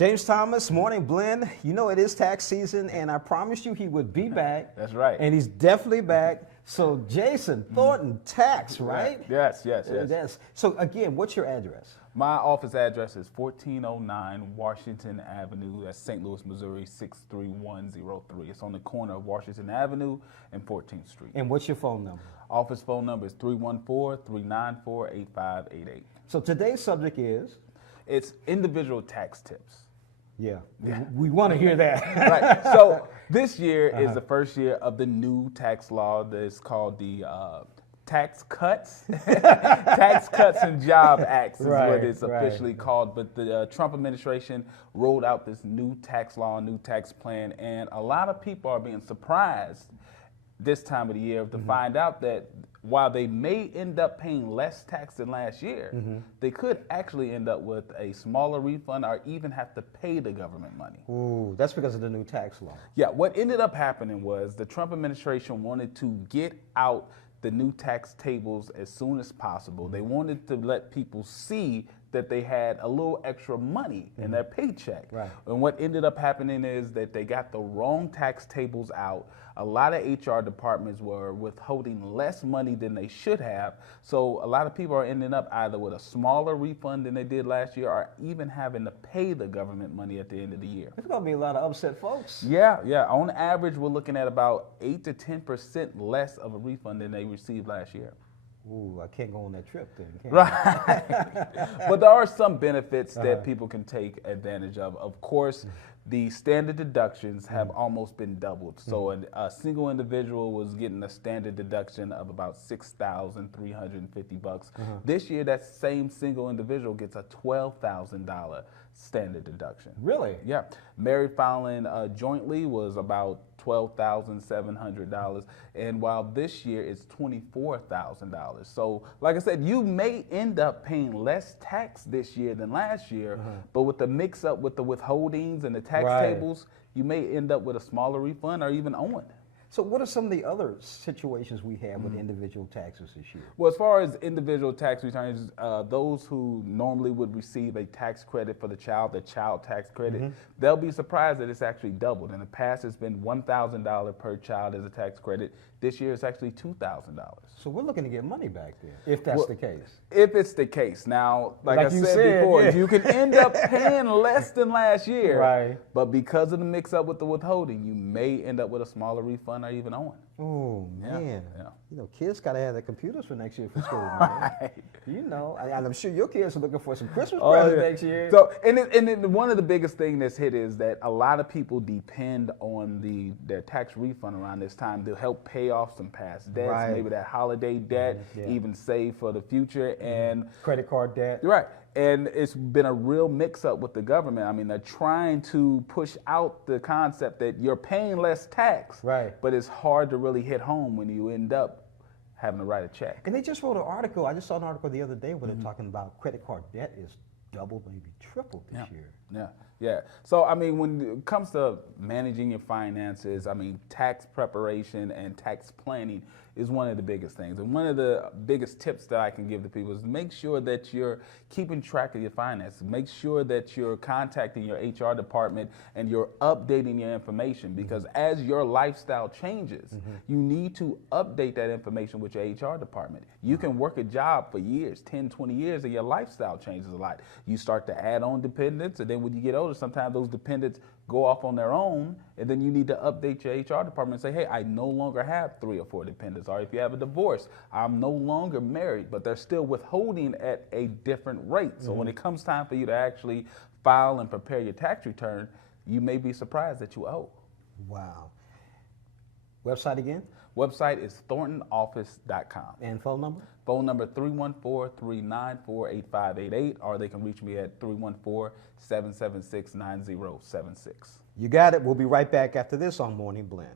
James Thomas, Morning Blend. You know it is tax season, and I promised you he would be back. That's right. And he's definitely back. So Jayson Thorton, tax, right? Yes. So again, what's your address? My office address is 1409 Washington Avenue. That's St. Louis, Missouri, 63103. It's on the corner of Washington Avenue and 14th Street. And what's your phone number? Office phone number is 314-394-8588. So today's subject is? It's individual tax tips. Yeah. We want to hear that. Right. So this year is the first year of the new tax law that's called the Tax Cuts and Job Act is what it's officially called. But the Trump administration rolled out this new tax law, new tax plan, and a lot of people are being surprised this time of the year to find out that while they may end up paying less tax than last year, they could actually end up with a smaller refund or even have to pay the government money. Ooh, that's because of the new tax law. Yeah, what ended up happening was the Trump administration wanted to get out the new tax tables as soon as possible. They wanted to let people see that they had a little extra money in their paycheck. Right. And what ended up happening is that they got the wrong tax tables out. A lot of HR departments were withholding less money than they should have. So a lot of people are ending up either with a smaller refund than they did last year or even having to pay the government money at the end of the year. There's going to be a lot of upset folks. Yeah. On average, we're looking at about 8 to 10% less of a refund than they received last year. Ooh, I can't go on that trip then, can I? Right. But there are some benefits that people can take advantage of. Of course, the standard deductions have almost been doubled. So a single individual was getting a standard deduction of about $6,350. This year, that same single individual gets a $12,000 standard deduction. Really? Yeah. Married filing jointly was about $12,700, and while this year it's $24,000. So, like I said, you may end up paying less tax this year than last year, but with the mix-up with the withholdings and the tax tables, you may end up with a smaller refund or even owing. So what are some of the other situations we have with individual taxes this year? Well, as far as individual tax returns, those who normally would receive a tax credit for the child tax credit, they'll be surprised that it's actually doubled. In the past, it's been $1,000 per child as a tax credit. This year, it's actually $2,000. So we're looking to get money back then, if that's the case. If it's the case. Now, like I said before, you can end up paying less than last year, but because of the mix-up with the withholding, you may end up with a smaller refund or even owing. Oh, man. Yeah. You know, kids got to have their computers for next year for school, man. You know, and I'm sure your kids are looking for some Christmas presents next year. So, and one of the biggest things that's hit is that a lot of people depend on their tax refund around this time to help pay off some past debts, maybe that holiday debt, even save for the future, and credit card debt. Right. And it's been a real mix-up with the government. I mean, they're trying to push out the concept that you're paying less tax, but it's hard to really hit home when you end up having to write a check. And they just wrote an article. I just saw an article the other day where they're talking about credit card debt is doubled, maybe tripled this year. Yeah. So, I mean, when it comes to managing your finances, I mean, tax preparation and tax planning is one of the biggest things. And one of the biggest tips that I can give to people is make sure that you're keeping track of your finances. Make sure that you're contacting your HR department and you're updating your information, because as your lifestyle changes, you need to update that information with your HR department. You can work a job for years, 10, 20 years, and your lifestyle changes a lot. You start to add on dependents, and then when you get older, sometimes those dependents go off on their own, and then you need to update your HR department and say, hey, I no longer have 3 or 4 dependents. Or if you have a divorce, I'm no longer married, but they're still withholding at a different rate. So when it comes time for you to actually file and prepare your tax return, you may be surprised that you owe. Wow. Website again? Website is thorntonoffice.com. And phone number? Phone number 314-394-8588, or they can reach me at 314-776-9076. You got it. We'll be right back after this on Morning Blend.